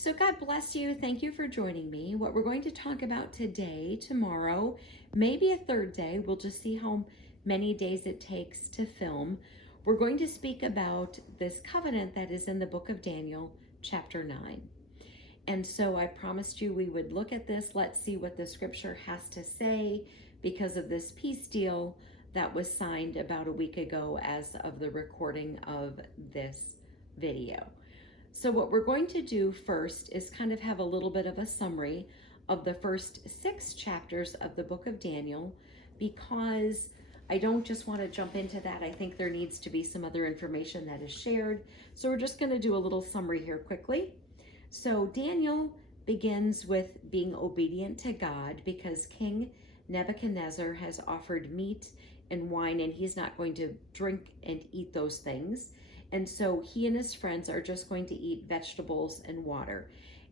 So, God bless you. Thank you for joining me. What we're going to talk about today, tomorrow, maybe a third day, we'll just see how many days it takes to film. We're going to speak about this covenant that is in the book of Daniel, chapter 9. And so I promised you we would look at this. Let's see what the scripture has to say because of this peace deal that was signed about a week ago as of the recording of this video. So what we're going to do first is kind of have a little bit of a summary of the first 6 chapters of the book of Daniel, because I don't just want to jump into that. I think there needs to be some other information that is shared. So we're just going to do a little summary here quickly. So Daniel begins with being obedient to God because King Nebuchadnezzar has offered meat and wine, and he's not going to drink and eat those things. And so he and his friends are just going to eat vegetables and water.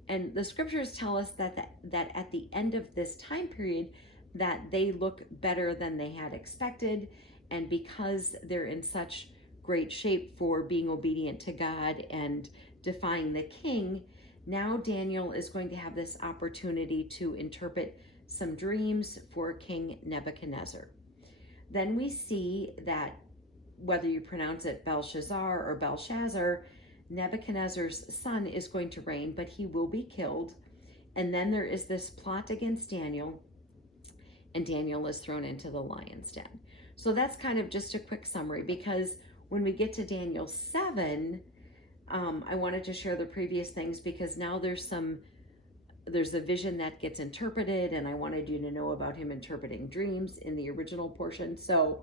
And the scriptures tell us that at the end of this time period, that they look better than they had expected. And because they're in such great shape for being obedient to God and defying the king, now Daniel is going to have this opportunity to interpret some dreams for King Nebuchadnezzar. Then we see that whether you pronounce it Belshazzar or Belshazzar, Nebuchadnezzar's son is going to reign, but he will be killed. And then there is this plot against Daniel, and Daniel is thrown into the lion's den. So that's kind of just a quick summary, because when we get to Daniel 7, I wanted to share the previous things because now there's a vision that gets interpreted, and I wanted you to know about him interpreting dreams in the original portion. So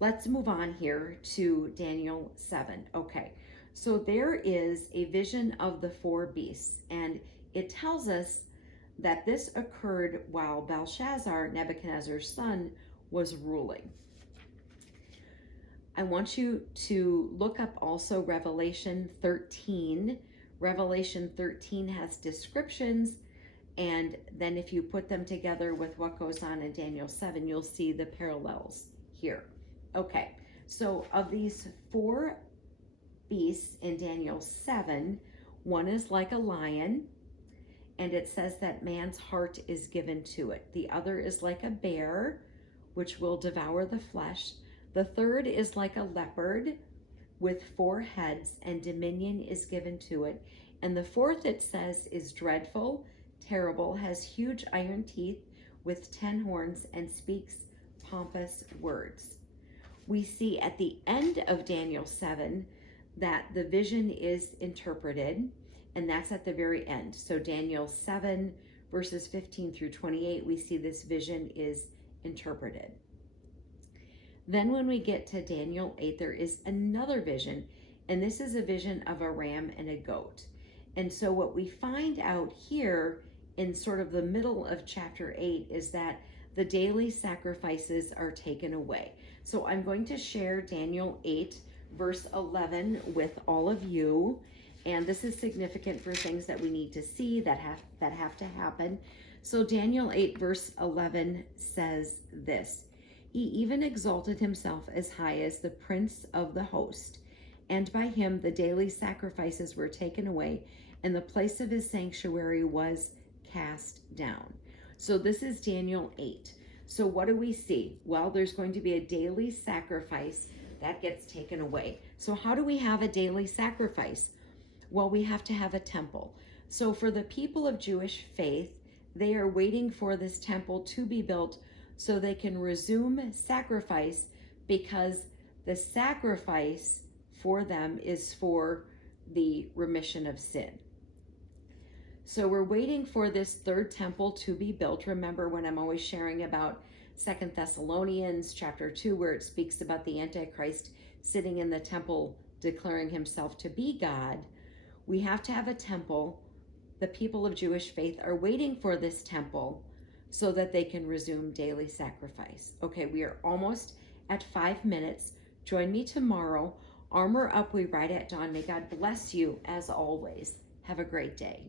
let's move on here to Daniel 7. Okay, so there is a vision of the 4 beasts, and it tells us that this occurred while Belshazzar, Nebuchadnezzar's son, was ruling. I want you to look up also Revelation 13. Revelation 13 has descriptions, and then if you put them together with what goes on in Daniel 7, you'll see the parallels here. Okay, so of these 4 beasts in Daniel 7, one is like a lion, and it says that man's heart is given to it. The other is like a bear, which will devour the flesh. The third is like a leopard with 4 heads, and dominion is given to it. And the fourth, it says, is dreadful, terrible, has huge iron teeth with 10 horns, and speaks pompous words. We see at the end of Daniel 7 that the vision is interpreted, and that's at the very end. So Daniel 7 verses 15 through 28, we see this vision is interpreted. Then when we get to Daniel 8, there is another vision, and this is a vision of a ram and a goat. And so what we find out here in sort of the middle of chapter 8 is that the daily sacrifices are taken away. So I'm going to share Daniel 8 verse 11 with all of you, and this is significant for things that we need to see that have to happen. So Daniel 8 verse 11 says this: He even exalted himself as high as the prince of the host, and by him the daily sacrifices were taken away, and the place of his sanctuary was cast down. So this is Daniel 8. So what do we see? Well, there's going to be a daily sacrifice that gets taken away. So how do we have a daily sacrifice? Well, we have to have a temple. So for the people of Jewish faith, they are waiting for this temple to be built so they can resume sacrifice, because the sacrifice for them is for the remission of sin. So we're waiting for this third temple to be built. Remember when I'm always sharing about 2 Thessalonians chapter 2, where it speaks about the Antichrist sitting in the temple declaring himself to be God. We have to have a temple. The people of Jewish faith are waiting for this temple so that they can resume daily sacrifice. Okay, we are almost at 5 minutes. Join me tomorrow. Armor up, we ride at dawn. May God bless you as always. Have a great day.